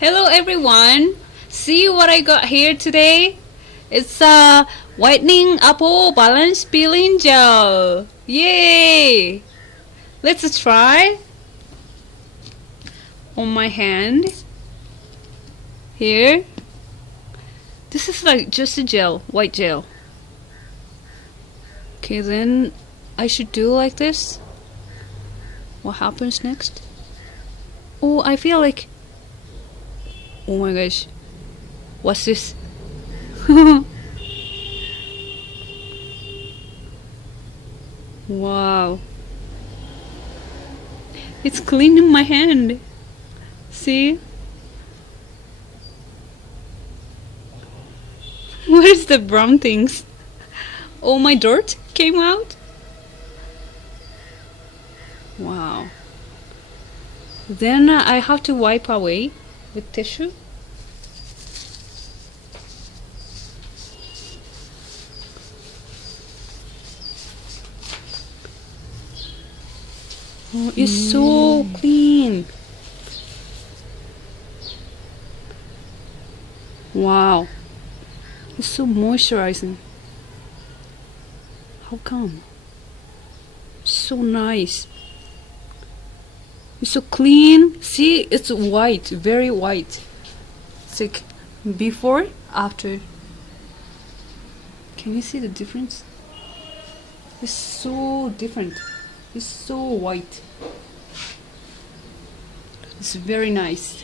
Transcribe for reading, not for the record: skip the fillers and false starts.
Hello everyone! See what I got here today? It's a whitening apple balance peeling gel. Yay! Let's try. On my hand. Here. This is like just a gel, white gel. Okay, then I should do like this. What happens next? Oh, I feel like... Oh my gosh. What's this? Wow. It's cleaning my hand. See? Where's the brown things? Oh, my dirt came out? Wow. Then I have to wipe away with tissue. Oh, it's so clean. Wow. It's so moisturizing. How come? So nice. It's so clean. See, it's white, very white. It's like before, after. Can you see the difference? It's so different. It's so white. It's very nice.